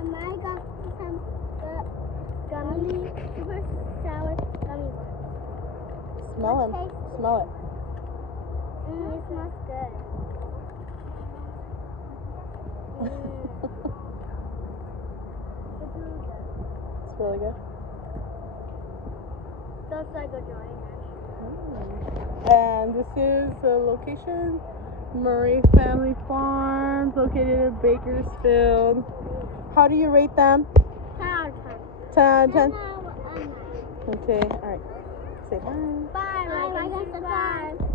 And I got some gummy, super sour gummy worms. Smell them. Smell it. It smells good. It's really good. That's like a drawing, And this is the location, Murray Family Farms, located in Bakersfield. How do you rate them? 10 out of 10. 10 out of 10? 10 out of 10. Okay, alright. Say bye. Bye, like and subscribe.